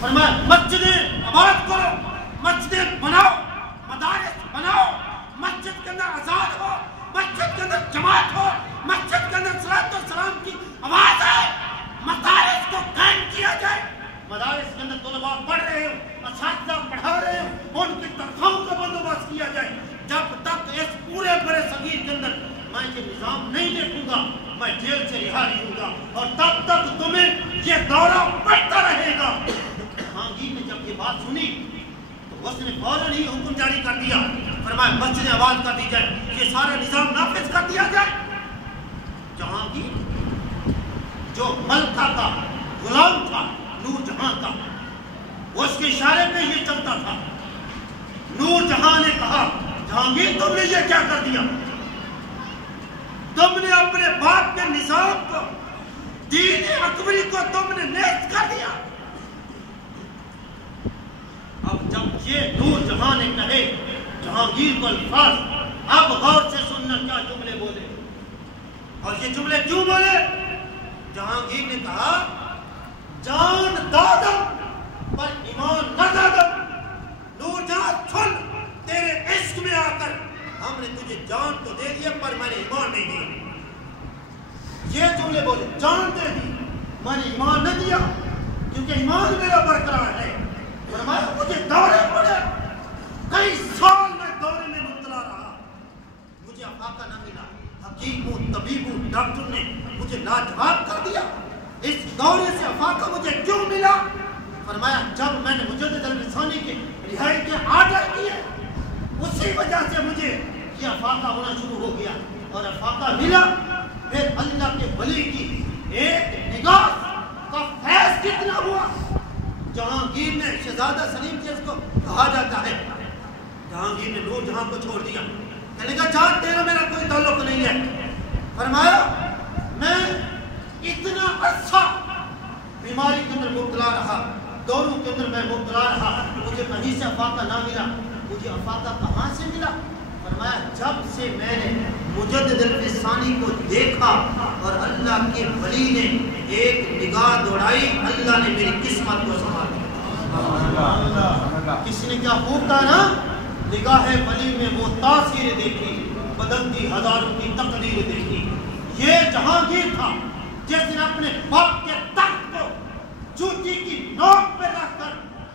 فرمایا مسجدیں آباد کرو، مسجدیں بناؤ، مدارس بناؤ، مسجد کے اندر اذان ہو، مسجد کے اندر جماعت ہو، مسجد کے اندر صلاۃ و سلام کی آواز ہے، مدارس کو قائم کیا جائے، مدارس کے اندر طلباء پڑھ رہے ہو، اساتذہ پڑھا رہے ہو، ان کی تنخواہوں کا بندوبست کیا جائے۔ جب تک اس پورے برے صغیر کے اندر میں یہ نظام نہیں دیکھوں گا میں جیل سے رہائی ہوں گا، اور تب تک تمہیں یہ دورہ پڑتا رہے گا۔ جہانگیر نے جب یہ بات سنی تو اس نے فوراً ہی حکم جاری کر دیا، فرمایا مسجدیں آباد کر دی جائے، یہ سارا نظام نافذ کر دیا جائے۔ جہانگیر جو ملکہ کا غلام تھا نور جہاں کا، اس کے اشارے پہ یہ چلتا تھا۔ نور جہاں نے کہا جہانگیر تم نے یہ کیا کر دیا؟ تم نے اپنے باپ کے نظام کو، دین اکبری کو تم نے نیست کر دیا۔ اب جب یہ نور جہاں نے کہے جہانگیر کو الفاظ، اب غور سے سننا کیا جملے بولے، اور یہ جملے کیوں بولے؟ جہانگیر نے کہا جان دادم پر ایمان نہ دادم، نور جہاں سن، تیرے عشق میں آ کر ہم نے تجھے جان تو دے دیا پر میں نے ایمان نہیں دیا۔ یہ جملے بولے، جان دے دی میں نے ایمان نہ دیا کیونکہ ایمان میرا برقرار ہے۔ فرمایا مجھے دورے پڑے، کئی سال میں دورے میں مبتلا رہا، مجھے افاقہ نہ ملا، حکیموں طبیبوں ڈاکٹر نے مجھے لاجواب کر دیا۔ اس دورے سے افاقہ مجھے کیوں ملا؟ فرمایا جب میں نے مجدد الرسانی کے رہائی کے آرڈر کیے اسی وجہ سے مجھے یہ افاقہ ہونا شروع ہو گیا، اور افاقہ ملا۔ پھر اللہ کے ولی کی ایک نگاہ کا فیض کتنا ہوا۔ جہانگیر نے شہزادہ سلیم جس کو کہا جاتا ہے، جہانگیر نے نور جہاں کو چھوڑ دیا، کہنے کا جان تیرا میرا کوئی تعلق نہیں ہے۔ فرمایا میں اتنا عرصہ بیماری کے اندر مبتلا رہا، دوروں کے اندر میں مبتلا رہا، مجھے کہیں سے افاقہ نہ ملا، مجھے افاقہ کہاں سے ملا؟ فرمایا جب سے میں نے مجدد الرسانی کو دیکھا اور اللہ کے ولی نے ایک نگاہ دوڑائی، اللہ نے میری قسمت کو سنبھال دیا۔ کسی نے کیا خوب کہا نا، نگاہ ولی میں وہ تاثیر دیکھی، بدلتی ہزاروں کی تقدیر دیکھی۔ یہ جہانگیر تھا جس نے اپنے باپ کے تخت کو جوتی کی نوک پہ رکھ کر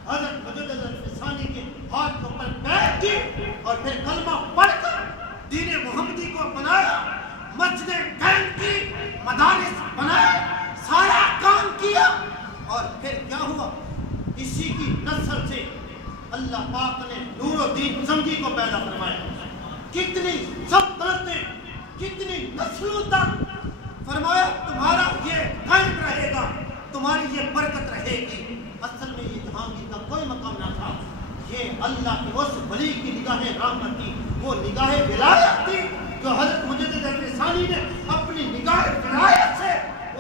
حضرت مجدد الرسانی کے ہاتھ کے اوپر بیعت کی اور پھر کلمہ پڑھ کر دین محمدی کو بنایا، مسجدیں قائم کی، مدارس بنائے، سارا کام کیا، اور پھر کیا ہوا؟ اسی کی نسل سے اللہ پاک نے نور الدین زنگی کو پیدا فرمایا۔ کتنی سلطنتیں، کتنی نسلوں تک فرمایا تمہارا یہ قائم رہے گا، تمہاری یہ برکت رہے گی۔ اصل میں یہ جہانگیر کا کوئی مقام نہ تھا، یہ اللہ کے اس ولی کی نگاہ رحمت تھی، وہ نگاہ ولایت تھی جو حضرت مجدد الرسانی نے اپنی نگاہ ولایت سے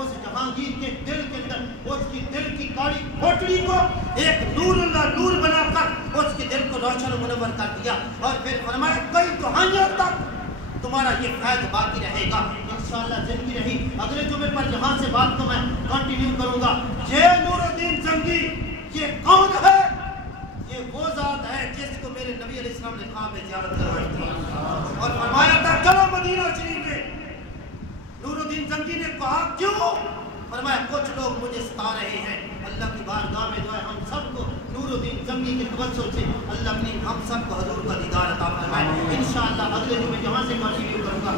اس جہانگیر کے دل کے اندر اس کی دل کی کاڑی کھوٹڑی کو ایک نور اللہ نور بنا کر اس کے دل کو روشن و منور کر دیا، اور پھر فرمایا کئی دہائیوں تک تمہارا یہ فیض باقی رہے گا۔ انشاءاللہ زندگی رہی اگلے جمعے پر یہاں سے بات کو میں کنٹینیو کروں گا۔ یہ نور الدین زنگی یہ کون ہے؟ یہ وہ ذات ہے جس کو میرے نبی علیہ السلام نے خواب میں زیارت کروائی تھی اور فرمایا تھا چلو مدینہ شریف میں۔ نور الدین زنگی نے کہا کیوں؟ فرمایا کچھ لوگ مجھے ستا رہے ہیں۔ اللہ کی بارگاہ میں دعا ہے ہم سب کو نور الدین زنگی کے توسل سے اللہ نے ہم سب کو حضور کا دیدار عطا فرمائے۔ انشاءاللہ اگلے دن میں یہاں سے کنٹینیو کروں گا۔